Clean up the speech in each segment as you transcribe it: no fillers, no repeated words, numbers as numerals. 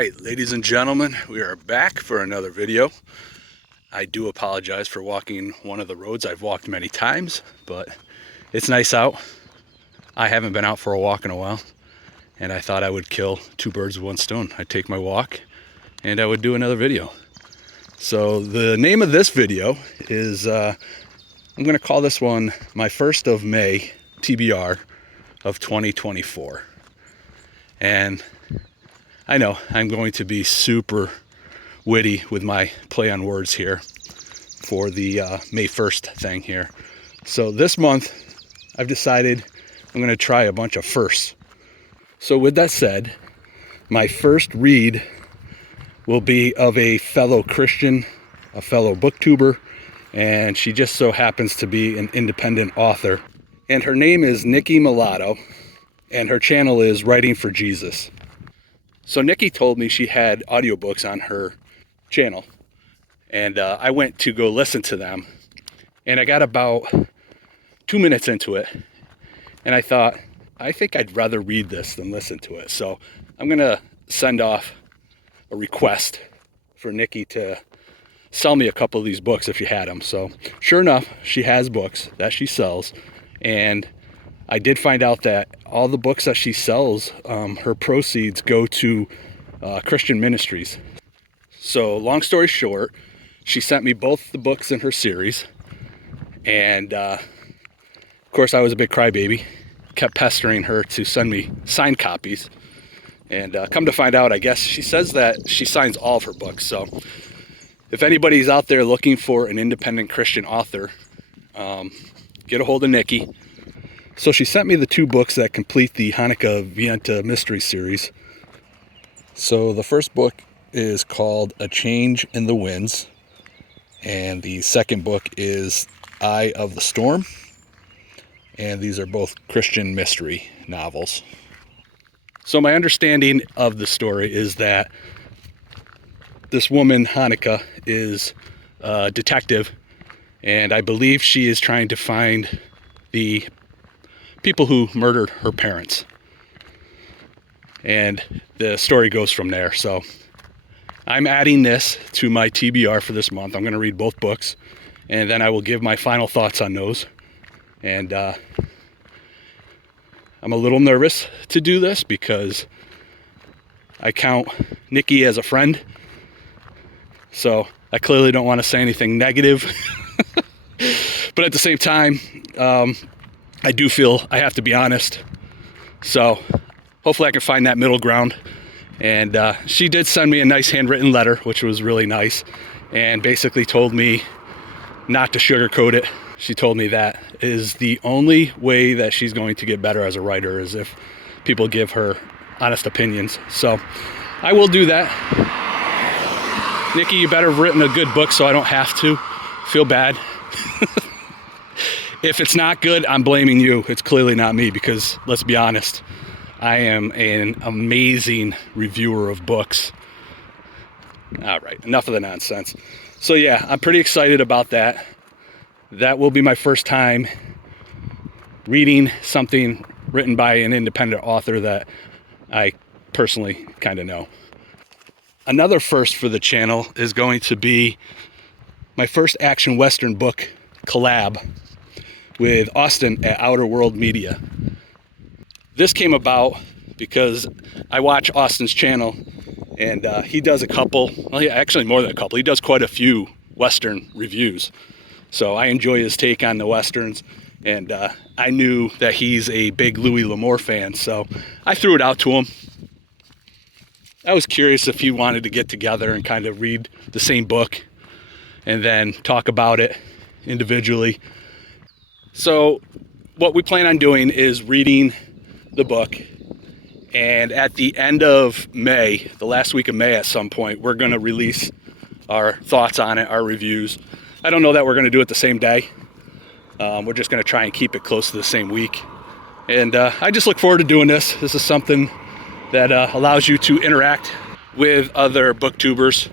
right, ladies and gentlemen, we are back for another video. I do apologize for walking one of the roads I've walked many times, but it's nice out. I haven't been out for a walk in a while, and I thought I would kill two birds with one stone. I'd take my walk and I would do another video. So the name of this video is, I'm going to call this one my First of May TBR of 2024. And I know I'm going to be super witty with my play on words here for the May 1st thing here. So this month I've decided I'm going to try a bunch of firsts. So with that said, my first read will be of a fellow Christian, a fellow booktuber, and she just so happens to be an independent author. And her name is Nikki, and her channel is Writing for Jesus. So Nikki told me she had audiobooks on her channel, and I went to go listen to them, and I got about 2 minutes into it, and I thought, I think I'd rather read this than listen to it. So I'm gonna send off a request for Nikki to sell me a couple of these books if she had them. So sure enough, she has books that she sells, and I did find out that all the books that she sells, her proceeds go to Christian ministries. So long story short, she sent me both the books in her series, and of course I was a big crybaby, kept pestering her to send me signed copies, and come to find out, I guess she says that she signs all of her books. So if anybody's out there looking for an independent Christian author, get a hold of Nikki. So she sent me the two books that complete the Hanukkah Vienta mystery series. So the first book is called A Change in the Winds, and the second book is Eye of the Storm, and these are both Christian mystery novels. So my understanding of the story is that this woman, Hanukkah, is a detective, and I believe she is trying to find the people who murdered her parents, and the story goes from there. So I'm adding this to my TBR for this month. I'm going to read both books, and then I will give my final thoughts on those. And I'm a little nervous to do this because I count Nikki as a friend, so I clearly don't want to say anything negative. But at the same time, I do feel I have to be honest. So hopefully I can find that middle ground. And she did send me a nice handwritten letter, which was really nice, and basically told me not to sugarcoat it. She told me that is the only way that she's going to get better as a writer, is if people give her honest opinions. So I will do that. Nikki, you better have written a good book so I don't have to feel bad. If it's not good, I'm blaming you. It's clearly not me, because let's be honest, I am an amazing reviewer of books. All right, enough of the nonsense. So yeah, I'm pretty excited about that. That will be my first time reading something written by an independent author that I personally kind of know. Another first for the channel is going to be my first action Western book collab with Austin at Outer World Media. This came about because I watch Austin's channel, and he does a couple, well, actually more than a couple, he does quite a few Western reviews. So I enjoy his take on the Westerns, and I knew that he's a big Louis L'Amour fan, so I threw it out to him. I was curious if he wanted to get together and kind of read the same book and then talk about it individually. So what we plan on doing is reading the book, and at the end of May, the last week of May at some point, we're going to release our thoughts on it, our reviews. I don't know that we're going to do it the same day. We're just going to try and keep it close to the same week. And I just look forward to doing this. This is something that allows you to interact with other booktubers,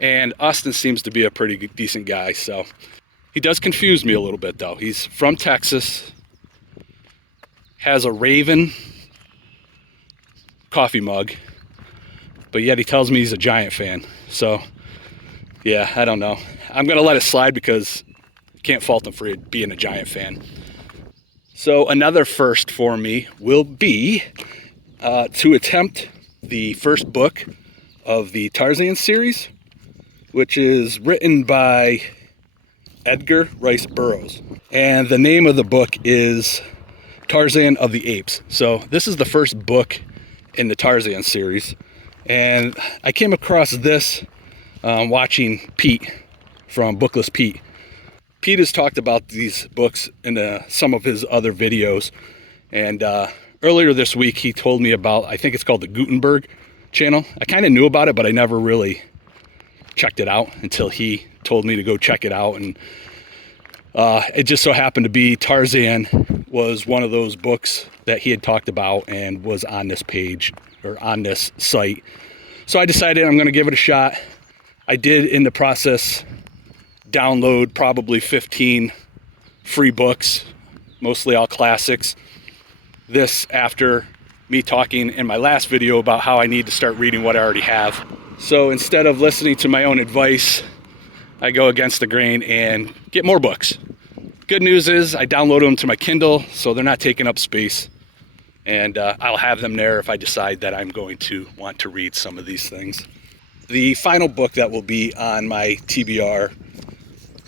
and Austin seems to be a pretty decent guy, so he does confuse me a little bit, though. He's from Texas, has a Raven coffee mug, but yet he tells me he's a Giant fan. So yeah, I don't know. I'm gonna let it slide because I can't fault him for being a Giant fan. So another first for me will be to attempt the first book of the Tarzan series, which is written by Edgar Rice Burroughs. And the name of the book is Tarzan of the Apes. So this is the first book in the Tarzan series. And I came across this watching Pete from Bookless Pete. Pete has talked about these books in some of his other videos. And earlier this week, he told me about, I think it's called the Gutenberg channel. I kind of knew about it, but I never really checked it out until he told me to go check it out. And it just so happened to be Tarzan was one of those books that he had talked about and was on this page or on this site. So I decided I'm going to give it a shot. I did in the process download probably 15 free books, mostly all classics. This after me talking in my last video about how I need to start reading what I already have. So instead of listening to my own advice, I go against the grain and get more books. Good news is I download them to my Kindle, so they're not taking up space. And I'll have them there if I decide that I'm going to want to read some of these things. The final book that will be on my TBR,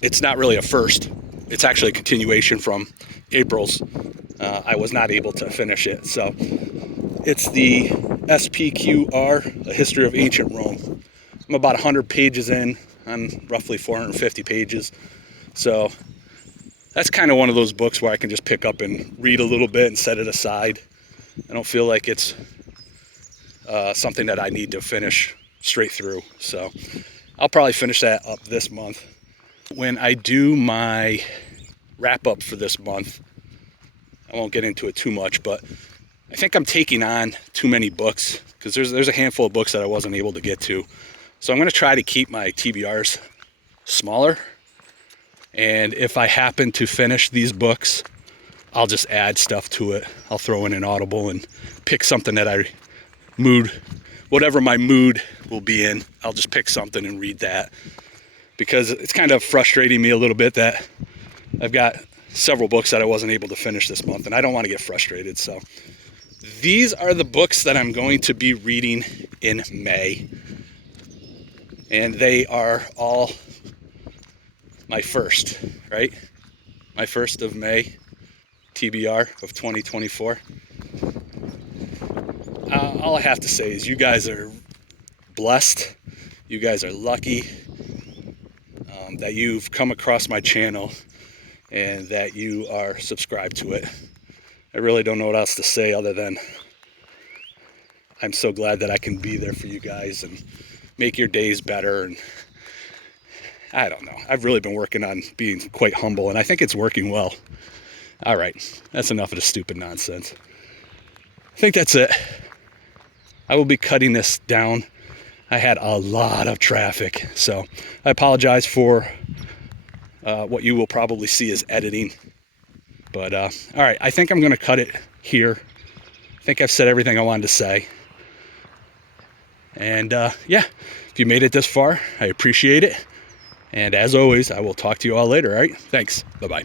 it's not really a first. It's actually a continuation from April's. I was not able to finish it. So it's the SPQR, A History of Ancient Rome. I'm about 100 pages in. I'm roughly 450 pages. So that's kind of one of those books where I can just pick up and read a little bit and set it aside. I don't feel like it's something that I need to finish straight through. So I'll probably finish that up this month. When I do my wrap up for this month, I won't get into it too much, but I think I'm taking on too many books because there's a handful of books that I wasn't able to get to. So I'm going to try to keep my TBRs smaller. And if I happen to finish these books, I'll just add stuff to it. I'll throw in an Audible and pick something that whatever my mood will be in, I'll just pick something and read that. Because it's kind of frustrating me a little bit that I've got several books that I wasn't able to finish this month, and I don't want to get frustrated. So these are the books that I'm going to be reading in May. And they are all my first, right? My first of May TBR of 2024. All I have to say is you guys are blessed. You guys are lucky that you've come across my channel and that you are subscribed to it. I really don't know what else to say other than I'm so glad that I can be there for you guys and make your days better. And I don't know. I've really been working on being quite humble, and I think it's working well. All right, that's enough of the stupid nonsense. I think that's it. I will be cutting this down. I had a lot of traffic, so I apologize for what you will probably see as editing. But all right, I think I'm going to cut it here. I think I've said everything I wanted to say. And yeah, if you made it this far, I appreciate it. And as always, I will talk to you all later, all right? Thanks. Bye-bye.